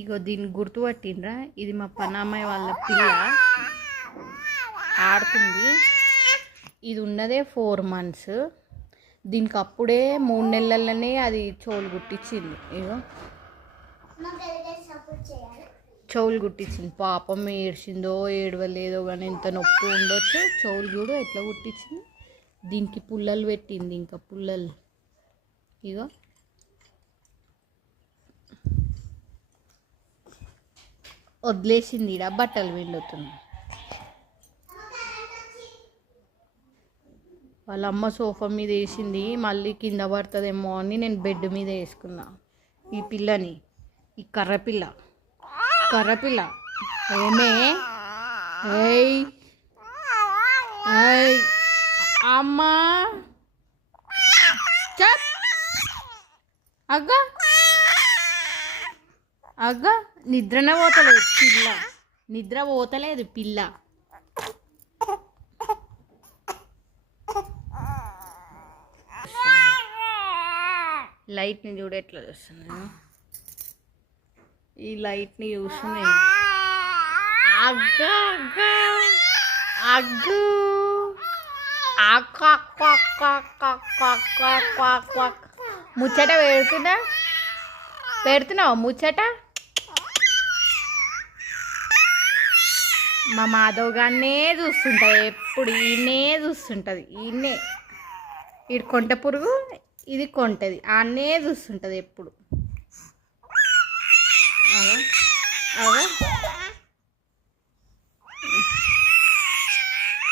ఇగో దీన్ని గుర్తుపట్టిండ్రా, ఇది మా పనామ్మాయి వాళ్ళ పిల్ల ఆడుతుంది. ఇది ఉన్నదే 4 months. దీనికి అప్పుడే 3 నెలలనే అది చెవులు కుట్టించింది. ఇగో చెవులు కుట్టించింది. పాపం ఏడ్చిందో ఏడవలేదో కానీ ఎంత నొప్పి ఉండొచ్చు. చెవులు కూడా ఎట్లా కుట్టించింది. దీనికి పుల్లలు పెట్టింది, ఇంకా పుల్లలు. ఇగో వదిలేసింది. ఈడ బట్టలు పిండుతుంది. వాళ్ళ అమ్మ సోఫా మీద వేసింది, మళ్ళీ కింద పడుతుందేమో అని నేను బెడ్ మీద వేసుకున్నా. ఈ పిల్లని, ఈ కర్రపిల్ల ఏమే ఏయ్ ఏయ్ అమ్మా చప్ అగ్గ అగ్గ నిద్రనే పోతలేదు పిల్ల, నిద్ర పోతలేదు పిల్ల. లైట్ని చూడ ఎట్లా చూస్తుంది. ఈ లైట్ని చూస్తున్నాయి. అగ్గు ముచ్చట పెడుతున్నావు ముచ్చట. మా మాధవ్ గానే చూస్తుంటుంది, ఎప్పుడు ఈయనే చూస్తుంటుంది. ఈయనే ఈడు కొంట పురుగు, ఇది కొంటది, ఆనే చూస్తుంటుంది ఎప్పుడు.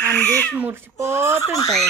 అని చూసి మురిసిపోతుంటుంది.